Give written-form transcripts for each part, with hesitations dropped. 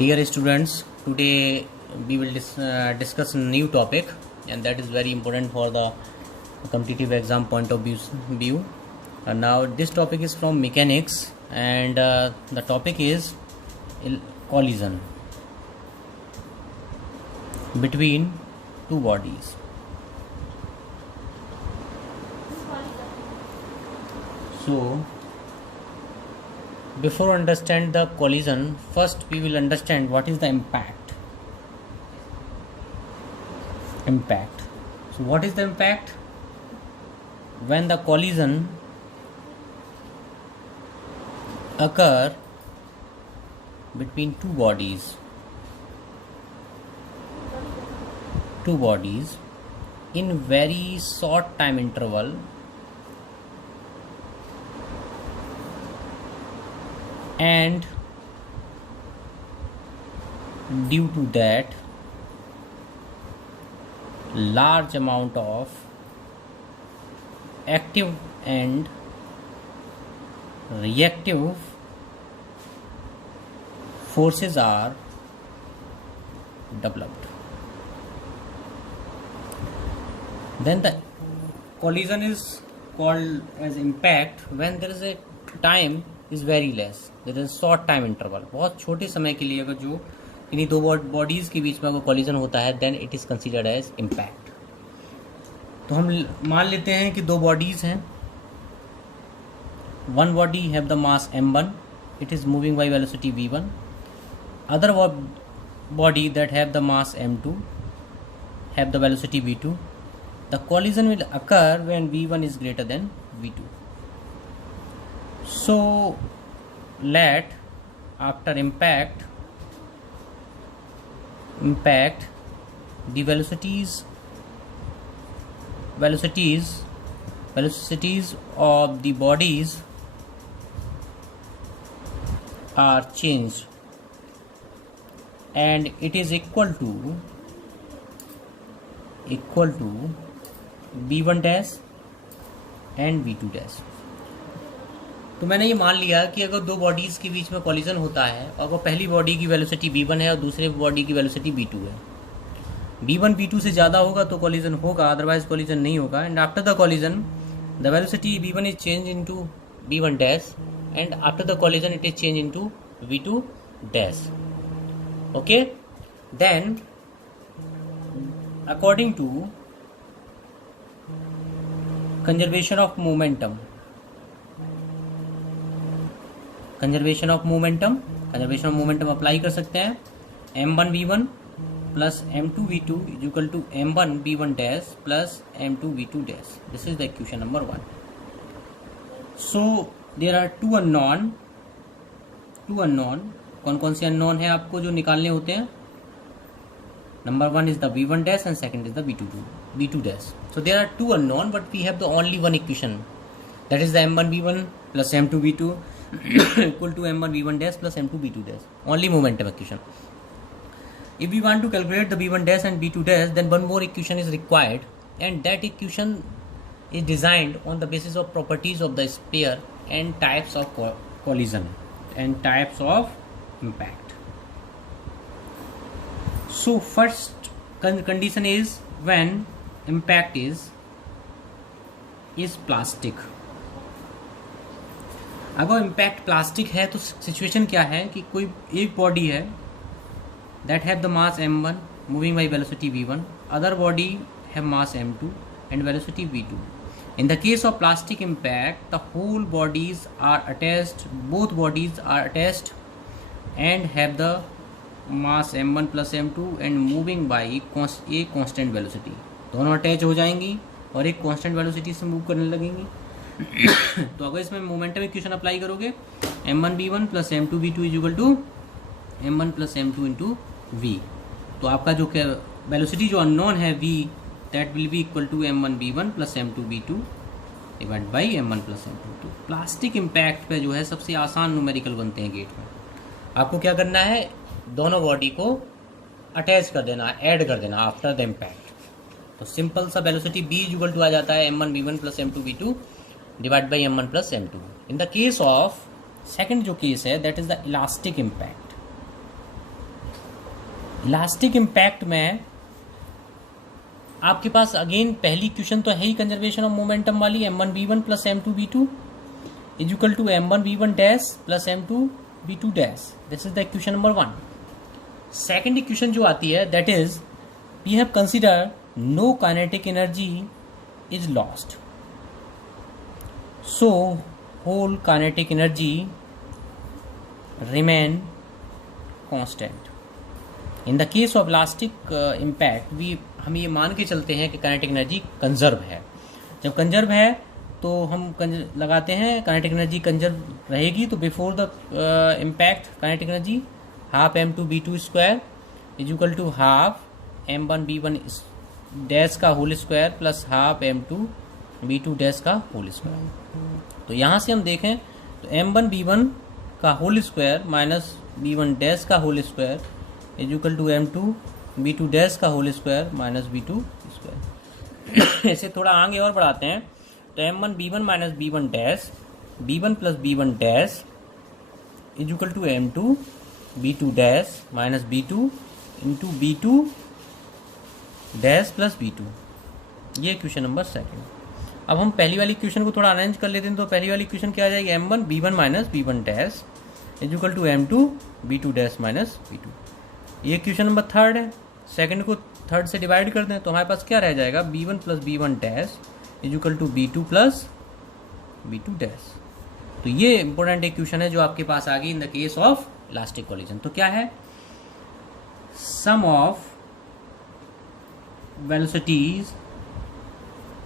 Dear students, today we will discuss a new topic, and that is very important for the competitive exam point of view. Now this topic is from mechanics, and the topic is collision between two bodies. So before understand the collision, first we will understand what is the impact. So what is the impact? When the collision occur between two bodies in very short time interval, and due to that large amount of active and reactive forces are developed. Then the collision is called as impact when there is a time is very less, there is short time interval. बहुत छोटे समय के लिए अगर जो इन्हीं दो bodies के बीच में अगर कॉलिजन होता है, then it is considered as impact. तो हम मान लेते हैं कि दो बॉडीज हैं. One body have the mass m1, it is moving by velocity v1. Other body that have the mass m2 have the velocity v2. The collision will occur when v1 is greater than v2. So let after impact the velocities of the bodies are changed, and it is equal to v1 dash and v2 dash. तो मैंने ये मान लिया कि अगर दो bodies के बीच में कॉलिजन होता है और वो पहली बॉडी की वेलोसिटी v1 है और दूसरे बॉडी की वेलोसिटी v2 है. v1 v2 से ज़्यादा होगा तो कॉलिजन होगा, अदरवाइज कॉलिजन नहीं होगा. And after the collision the velocity v1 is change into v1 dash, and after the collision it is change into v2 dash. Okay, then according to conservation of momentum apply कर सकते हैं. m1 v1 plus m2 v2 is equal to m1 v1 dash plus m2 v2 dash. This is the equation number 1. So there are two unknown. कौन कौन से unknown है आपको जो निकालने होते हैं? Number 1 is the v1 dash and second is the v2 dash. So there are two unknown but we have the only one equation, that is the m1 v1 plus m2 v2 equal to m1 v1 dash plus m2 v2 dash. Only momentum equation. If we want to calculate the v1 dash and v2 dash, then one more equation is required, and that equation is designed on the basis of properties of the sphere and types of collision and types of impact. So first condition is when impact is plastic. अगर impact plastic है तो situation क्या है कि कोई एक body है that have the mass m1 moving by velocity v1, other body have mass m2 and velocity v2. In the case of plastic impact the whole bodies are attached, both bodies are attached and have the mass m1 plus m2 and moving by a constant velocity. दोनों attach हो जाएंगी और एक constant velocity से move करने लगेंगी. तो अगर इसमें मोमेंटम इक्वेशन अप्लाई करोगे m1 v1 plus m2 v2 is equal to m1 plus m2 into v. तो आपका जो वेलोसिटी जो अननोन है v, that will be equal to m1 v1 plus m2 v2 divide by m1 plus m2. तो plastic impact पे जो है सबसे आसान न्यूमेरिकल बनते हैं गेट में. आपको क्या करना है, दोनों बॉडी को अटैच कर देना, ऐड कर देना आफ्टर द इम्पैक्ट. तो सिंपल सा वेलोसिटी b इक्वल टू आ जाता है m1 v1 plus m2 v2 divide by m1 plus m2. In the case of second जो केस है that is the elastic impact. Elastic impact में आपके पास again पहली equation तो है ही कंजर्वेशन ऑफ मोमेंटम वाली, m1v1 plus m2v2 is equal to m1v1 dash plus m2v2 dash. This is the equation number 1. Second equation जो आती है that is we have consider no kinetic energy is lost, so whole kinetic energy remain constant. In the case of elastic impact हम ये मान के चलते हैं कि काइनेटिक एनर्जी कंजर्व है. जब कंजर्व है तो हम लगाते हैं काइनेटिक एनर्जी कंजर्व रहेगी, तो before the impact kinetic energy half m2v2 square is equal to half m1v1 dash का whole square plus half m2v2 dash का होल स्क्वायर. तो यहाँ से हम देखें तो m1v1 का whole square minus v1 dash का whole square is equal to m2v2 dash का whole square minus v2 square. इसे थोड़ा आगे और बढ़ाते हैं तो m1v1 minus v1 dash v1 plus v1 dash is equal to m2v2 dash minus v2 into v2 dash plus v2. ये equation number second. अब हम पहली वाली इक्वेशन को थोड़ा अरेंज कर लेते हैं. तो पहली वाली इक्वेशन क्या आ जाएगी, m1v1 minus v1 dash is equal to m2v2 dash minus v2. ये इक्वेशन नंबर थर्ड है. सेकंड को थर्ड से डिवाइड कर दें तो हमारे पास क्या रह जाएगा, b1 plus b1 dash is equal to b2 plus b2 dash. तो ये इंपॉर्टेंट इक्वेशन है जो आपके पास आ गई in the case of elastic collision. तो क्या है, sum of velocities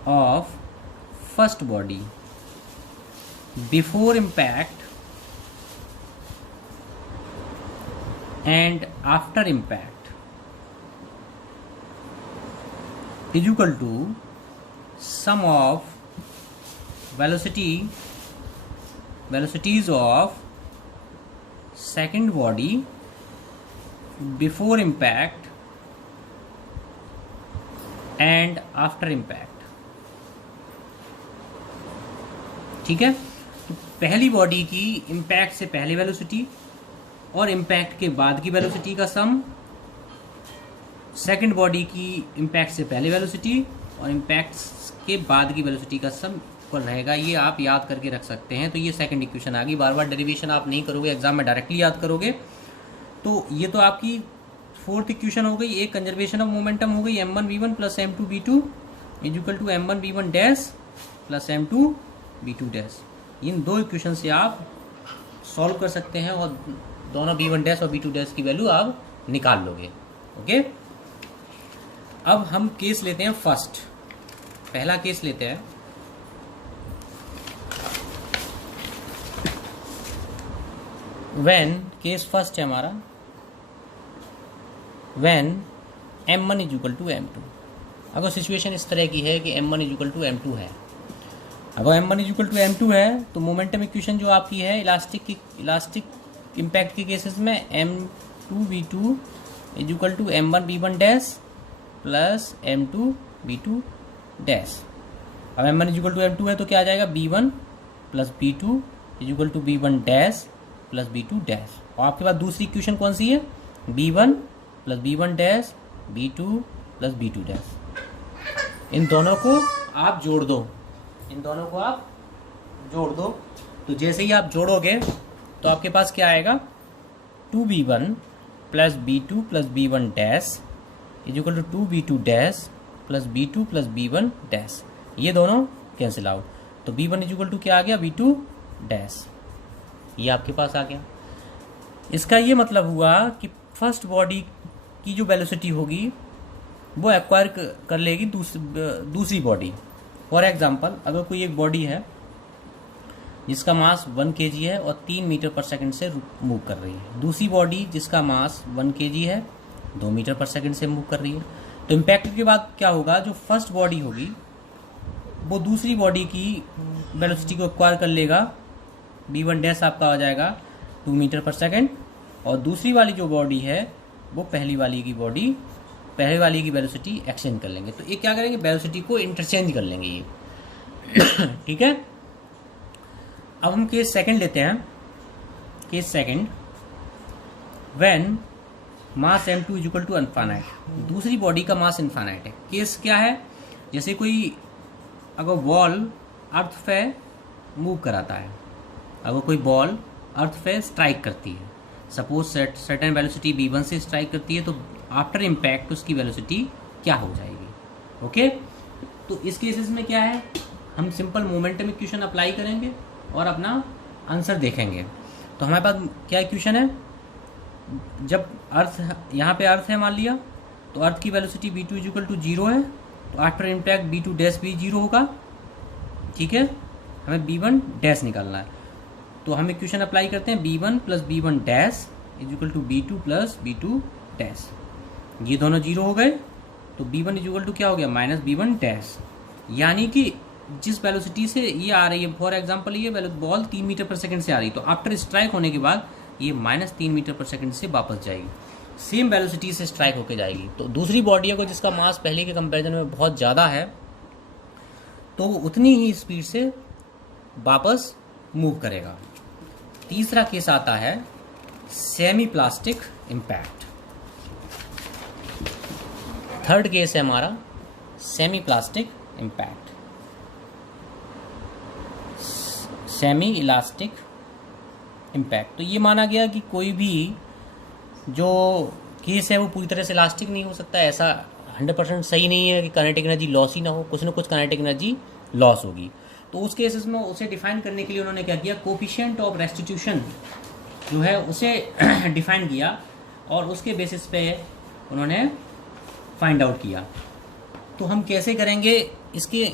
of first body before impact and after impact is equal to sum of velocities of second body before impact and after impact. ठीक है, तो पहली body की impact से पहले वेलोसिटी और इम्पैक्ट के बाद की वेलोसिटी का सम, सेकंड बॉडी की इम्पैक्ट से पहले वेलोसिटी और इम्पैक्ट के बाद की वेलोसिटी का सम इक्वल रहेगा. ये आप याद करके रख सकते हैं. तो ये सेकंड इक्वेशन आ गई. बार बार डेरिवेशन आप नहीं करोगे, एग्जाम में डायरेक्टली याद करोगे. तो ये तो आपकी फोर्थ इक्वेशन हो गई. एक कंजर्वेशन ऑफ मोमेंटम हो गई, m1v1 plus m2v2 is equal to m1v1 dash plus m2v2 dash. इन दो इक्वेशन से आप सॉल्व कर सकते हैं और दोनों v1 डैश और v2 डैश की वैल्यू आप निकाल लोगे. ओके, अब हम केस लेते हैं फर्स्ट. पहला केस लेते हैं. व्हेन केस फर्स्ट है हमारा, when m1 is equal to m2. अगर सिचुएशन इस तरह की है कि m1 is equal to m2 है, अगर m1 is equal to m2 है तो मोमेंटम इक्वेशन जो आपकी है इलास्टिक इम्पैक्ट के केसेस में m2v2 is equal to m1v1 dash plus m2v2 dash. अब m1 is equal to m2 है तो क्या आ जाएगा, b1 plus b2 is equal to b1 dash plus b2 dash. और आपके पास दूसरी इक्वेशन कौन सी है, b1 plus b1 dash b2 plus b2 dash. इन दोनों को आप जोड़ दो, इन दोनों को आप जोड़ दो. तो जैसे ही आप जोड़ोगे तो आपके पास क्या आएगा, 2b1 plus b2 plus b1 dash is equal to 2b2 dash plus b2 plus b1 dash. ये दोनों कैंसिल आउट. तो b1 इज इक्वल टू क्या आ गया, b2 डैश. ये आपके पास आ गया. इसका ये मतलब हुआ कि फर्स्ट बॉडी की जो वेलोसिटी होगी वो एक्वायर कर लेगी दूसरी बॉडी. फॉर एग्जाम्पल, अगर कोई एक बॉडी है जिसका मास 1 kg है और 3 मीटर पर सेकंड से मूव कर रही है, दूसरी बॉडी जिसका मास 1 kg है 2 मीटर पर सेकंड से मूव कर रही है, तो इम्पैक्ट के बाद क्या होगा, जो फर्स्ट बॉडी होगी वो दूसरी बॉडी की वेलोसिटी को एक्वायर कर लेगा. v1 डैश आपका आ जाएगा 2 मीटर पर सेकंड, और दूसरी वाली जो बॉडी है वो पहली वाली की वेलोसिटी एक्सचेंज कर लेंगे. तो ये क्या करेंगे, वेलोसिटी को इंटरचेंज कर लेंगे ये. ठीक है, अब हम केस सेकंड लेते हैं. Case second, when mass m2 is equal to infinite, दूसरी बॉडी का मास इनफाइनाइट है। केस क्या है, जैसे कोई अगर बॉल अर्थ पे मूव कराता है, अगर कोई बॉल अर्थ पे स्ट्राइक करती है, सपोज सर्टेन वेलोसिटी v1 से स्ट्राइक करती है, तो आफ्टर इम्पैक्ट उसकी वेलोसिटी क्या हो जाएगी। ओके, तो इस केसेस में क्या है, हम सिंपल मोमेंटम इक्वेशन अप्लाई करेंगे और अपना आंसर देखेंगे। तो हमारे पास क्या इक्वेशन है, जब अर्थ यहाँ पे अर्थ है मान लिया, तो अर्थ की velocity v2 is equal to 0 है, तो आफ्टर इम्पैक्ट v2 डैश भी 0 होगा। ठीक है, हमें v1 डैश निकालना है, तो हम इक्वेशन अप्लाई करते हैं v1 plus v1 dash is equal to v2 plus v2 dash, ये दोनों 0 हो गए, तो v1 इज इक्वल टू क्या हो गया, माइनस v1 डैश। यानी कि जिस वेलोसिटी से ये आ रही है, फॉर एग्जांपल ये बॉल 3 मीटर पर सेकंड से आ रही, तो आफ्टर स्ट्राइक होने के बाद ये -3 मीटर पर सेकंड से वापस जाएगी, सेम वेलोसिटी से स्ट्राइक होके जाएगी। तो दूसरी बॉडी को जिसका मास पहले के कंपैरिजन में बहुत ज़्यादा है, तो वो उतनी ही स्पीड से वापस मूव करेगा। तीसरा केस आता है semi plastic impact. Third case है हमारा semi plastic impact, semi elastic impact. तो ये माना गया कि कोई भी जो केस है वो पूरी तरह से इलास्टिक नहीं हो सकता, ऐसा 100% सही नहीं है कि काइनेटिक एनर्जी लॉस ही ना हो, कुछ ना कुछ काइनेटिक एनर्जी लॉस होगी। तो उस केसेस में उसे डिफाइन करने के लिए उन्होंने क्या किया, कोफिशिएंट ऑफ रेस्टिट्यूशन जो है उसे डिफाइन किया और उसके बेसिस पे उन्होंने फाइंड आउट किया। तो हम कैसे करेंगे इसके